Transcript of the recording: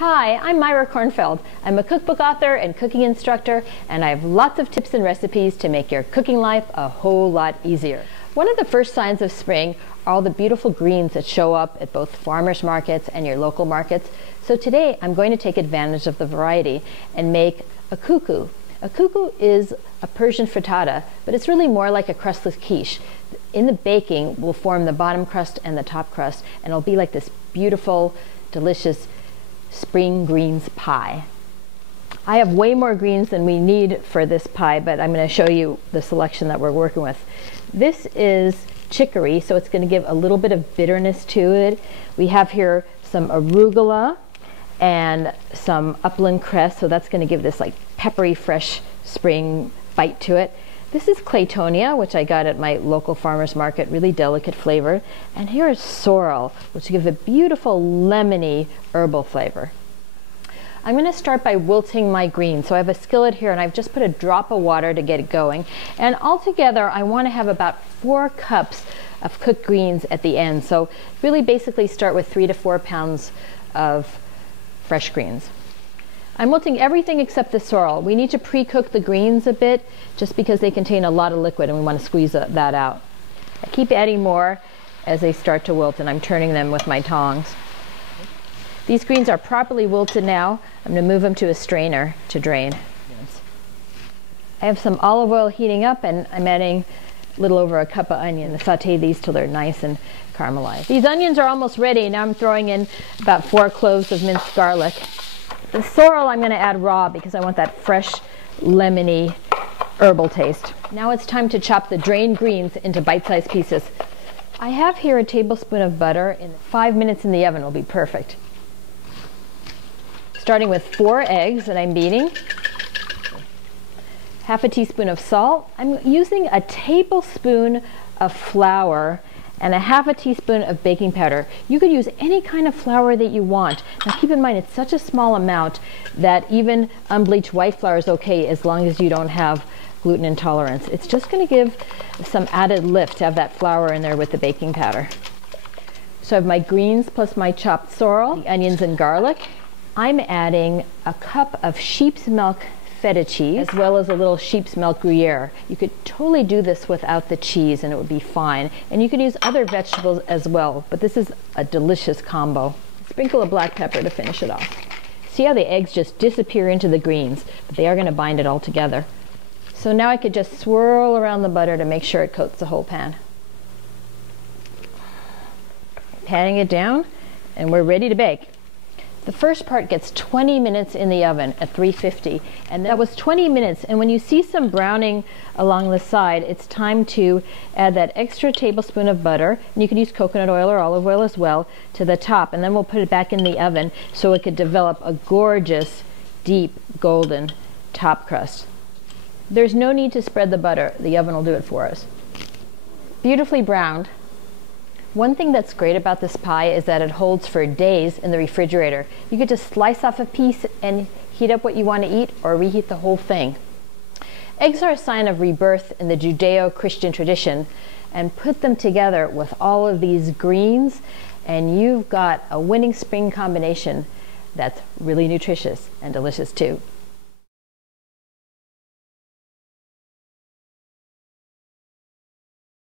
Hi, I'm Myra Kornfeld. I'm a cookbook author and cooking instructor, and I have lots of tips and recipes to make your cooking life a whole lot easier. One of the first signs of spring are all the beautiful greens that show up at both farmers markets and your local markets. So today I'm going to take advantage of the variety and make a kuku. A kuku is a Persian frittata, but it's really more like a crustless quiche. In the baking will form the bottom crust and the top crust, and it'll be like this beautiful, delicious spring greens pie. I have way more greens than we need for this pie, but I'm going to show you the selection that we're working with. This is chicory, so it's going to give a little bit of bitterness to it. We have here some arugula and some upland cress, so that's going to give this like peppery, fresh spring bite to it. This is claytonia, which I got at my local farmer's market, really delicate flavor. And here is sorrel, which gives a beautiful lemony herbal flavor. I'm going to start by wilting my greens. So I have a skillet here and I've just put a drop of water to get it going. And altogether I want to have about 4 cups of cooked greens at the end. So really basically start with 3 to 4 pounds of fresh greens. I'm wilting everything except the sorrel. We need to pre-cook the greens a bit just because they contain a lot of liquid and we want to squeeze that out. I keep adding more as they start to wilt and I'm turning them with my tongs. These greens are properly wilted now. I'm going to move them to a strainer to drain. I have some olive oil heating up and I'm adding a little over a cup of onion. I saute these till they're nice and caramelized. These onions are almost ready. Now I'm throwing in about 4 cloves of minced garlic. The sorrel I'm going to add raw because I want that fresh, lemony, herbal taste. Now it's time to chop the drained greens into bite-sized pieces. I have here a tablespoon of butter. In 5 minutes in the oven will be perfect. Starting with 4 eggs that I'm beating. Half a teaspoon of salt. I'm using a tablespoon of flour and a half a teaspoon of baking powder. You could use any kind of flour that you want. Now keep in mind it's such a small amount that even unbleached white flour is okay as long as you don't have gluten intolerance. It's just going to give some added lift to have that flour in there with the baking powder. So I have my greens plus my chopped sorrel, the onions and garlic. I'm adding a cup of sheep's milk feta cheese as well as a little sheep's milk gruyere. You could totally do this without the cheese and it would be fine. And you could use other vegetables as well, but this is a delicious combo. Sprinkle of black pepper to finish it off. See how the eggs just disappear into the greens, but they are going to bind it all together. So now I could just swirl around the butter to make sure it coats the whole pan. Patting it down and we're ready to bake. The first part gets 20 minutes in the oven at 350, and that was 20 minutes. And when you see some browning along the side, it's time to add that extra tablespoon of butter, and you can use coconut oil or olive oil as well, to the top. And then we'll put it back in the oven so it could develop a gorgeous, deep, golden top crust. There's no need to spread the butter. The oven will do it for us. Beautifully browned. One thing that's great about this pie is that it holds for days in the refrigerator. You could just slice off a piece and heat up what you want to eat or reheat the whole thing. Eggs are a sign of rebirth in the Judeo-Christian tradition, and put them together with all of these greens and you've got a winning spring combination that's really nutritious and delicious too.